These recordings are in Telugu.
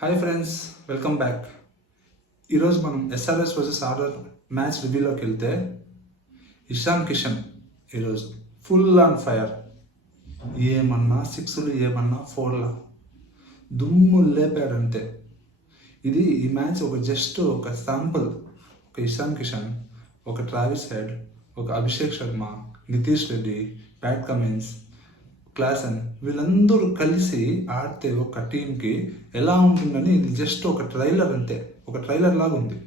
Hi friends, welcome back. ఈరోజు మనం ఎస్ఆర్ఎస్ వర్సెస్ ఆర్ఆర్ మ్యాచ్ రివ్యూలోకి వెళ్తే ఇషాన్ కిషన్ ఈరోజు ఫుల్ ఆన్ ఫైర్. ఏమన్నా సిక్స్లు ఏమన్నా ఫోర్లా దుమ్ము లేపాడంతే. ఈ మ్యాచ్ జస్ట్ ఒక శాంపుల్. ఒక ఇషాన్ కిషన్, ఒక ట్రావిస్ హెడ్, ఒక Abhishek Sharma, Nitish Reddy, Pat Cummins, Klaasen వీళ్ళందరూ కలిసి ఆడితే ఒక టీంకి ఎలా ఉంటుందని ఇది జస్ట్ ఒక ట్రైలర్ అంతే. ఒక ట్రైలర్ లాగా ఉంది.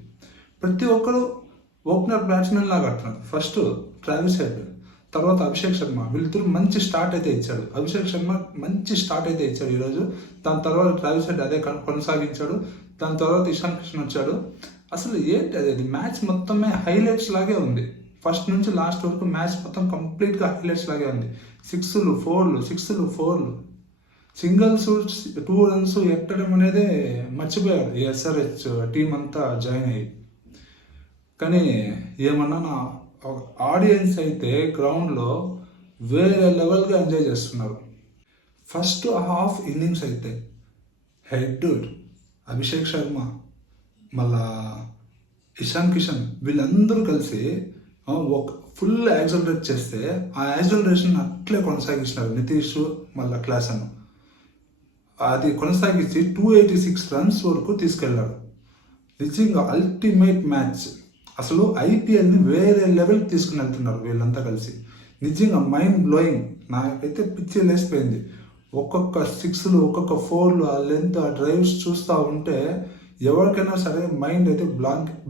ప్రతి ఒక్కరు ఓపెనర్ బ్యాట్స్మెన్ లాగా ఆడుతున్నారు. ఫస్ట్ ట్రావిస్ హెడ్, తర్వాత అభిషేక్ శర్మ, వీళ్ళిద్దరు మంచి స్టార్ట్ అయితే ఇచ్చాడు. అభిషేక్ శర్మ మంచి స్టార్ట్ అయితే ఇచ్చాడు ఈరోజు. దాని తర్వాత ట్రావిస్ హెడ్ అదే కొనసాగించాడు. దాని తర్వాత ఇషాన్ కిషన్ వచ్చాడు. అసలు ఏంటి అది మ్యాచ్ మొత్తమే హైలైట్స్ లాగే ఉంది. ఫస్ట్ నుంచి లాస్ట్ వరకు మ్యాచ్ మొత్తం కంప్లీట్గా హైలైట్స్ లాగే ఉంది. సిక్స్లు ఫోర్లు సింగిల్స్ 2 రన్స్ ఎట్టడం అనేది మర్చిపోయారు ఈ ఎస్ఆర్హెచ్ టీం అంతా జాయిన్ అయ్యి. కానీ ఏమన్నా నా ఆడియన్స్ అయితే గ్రౌండ్లో వేరే లెవెల్గా ఎంజాయ్ చేస్తున్నారు. ఫస్ట్ హాఫ్ ఇన్నింగ్స్ అయితే హెడ్ అభిషేక్ శర్మ, మళ్ళా ఇషాన్ కిషన్ వీళ్ళందరూ కలిసి ఒక ఫుల్ యాక్సలరేట్ చేస్తే ఆ యాక్సలరేషన్ అట్లే కొనసాగించినారు. నితీష్ మళ్ళీ క్లాసన్ అది కొనసాగించి 286 రన్స్ వరకు తీసుకెళ్లారు. నిజంగా అల్టిమేట్ మ్యాచ్. అసలు ఐపీఎల్ని వేరే లెవెల్కి తీసుకుని వెళ్తున్నారు వీళ్ళంతా కలిసి. నిజంగా మైండ్ బ్లోయింగ్. నాకైతే పిచ్చి లేసిపోయింది. ఒక్కొక్క సిక్స్లు, ఒక్కొక్క ఫోర్లు, ఆ లెంత్, ఆ డ్రైవ్స్ చూస్తూ ఉంటే ఎవరికైనా సరే మైండ్ అయితే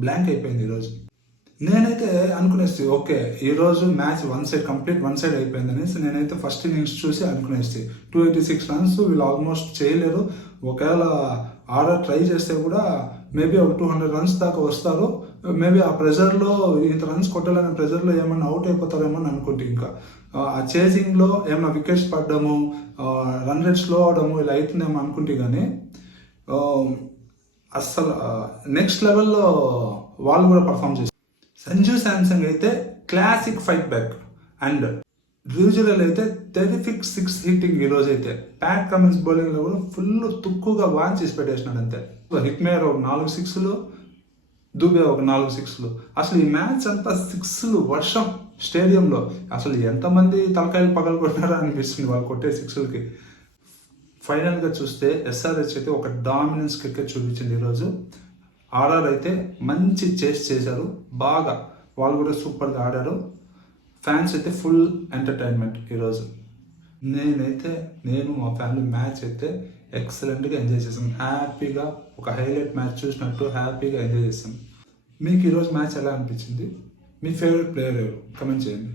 బ్లాంక్ అయిపోయింది ఈరోజు. నేనైతే అనుకునేసి ఓకే ఈరోజు మ్యాచ్ కంప్లీట్ వన్ సైడ్ అయిపోయింది అనేసి నేనైతే ఫస్ట్ ఇన్నింగ్స్ చూసి అనుకునేసి 286 రన్స్ వీళ్ళు ఆల్మోస్ట్ చేయలేరు. ఒకవేళ ఆర్ఆర్ ట్రై చేస్తే కూడా మేబీ ఒక 200 రన్స్ దాకా వస్తారు. మేబీ ఆ ప్రెజర్లో ఇంత రన్స్ కొట్టాలనే ప్రెజర్లో ఏమన్నా అవుట్ అయిపోతారేమో అని అనుకుంటే ఇంకా ఆ చేసింగ్లో ఏమన్నా వికెట్స్ పడ్డము, రన్ రేట్ స్లో అవడము ఇలా అవుతుందేమో అనుకుంటే కానీ అస్సలు నెక్స్ట్ లెవెల్లో వాళ్ళు కూడా పర్ఫామ్ చేస్తారు. సంజు శాంసంగ్ అయితే క్లాసిక్ ఫైట్ బ్యాక్ అండ్ డ్యూజరల్ అయితే టెరిఫిక్ 6 హిట్టింగ్ ఈరోజు అయితే. ప్యాట్ కమిన్స్ బౌలింగ్లో కూడా ఫుల్ తుక్కుగా వాన్ చేసి పెట్టేసినాడు అంతే. హిట్ మేయర్ ఒక 4 సిక్స్లు, దుబే ఒక 4 సిక్స్లు. అసలు ఈ మ్యాచ్ అంతా సిక్స్లు వర్షం స్టేడియంలో. అసలు ఎంతమంది తలకాయలు పగలగొట్టినారో అనిపిస్తుంది వాళ్ళు కొట్టే సిక్స్లకి. ఫైనల్గా చూస్తే ఎస్ఆర్హెచ్ అయితే ఒక డామినెన్స్ క్రికెట్ చూపించింది ఈరోజు. ఆర్ఆర్ అయితే మంచి చేశారు బాగా. వాళ్ళు కూడా సూపర్గా ఆడారు. ఫ్యాన్స్ అయితే ఫుల్ ఎంటర్టైన్మెంట్ ఈరోజు. నేను మా ఫ్యామిలీ మ్యాచ్ అయితే ఎక్సలెంట్గా ఎంజాయ్ చేశాను. హ్యాపీగా ఒక హైలైట్ మ్యాచ్ చూసినట్టు హ్యాపీగా ఎంజాయ్ చేశాను. మీకు ఈరోజు మ్యాచ్ ఎలా అనిపించింది? మీ ఫేవరెట్ ప్లేయర్ ఎవరు? కమెంట్ చేయండి.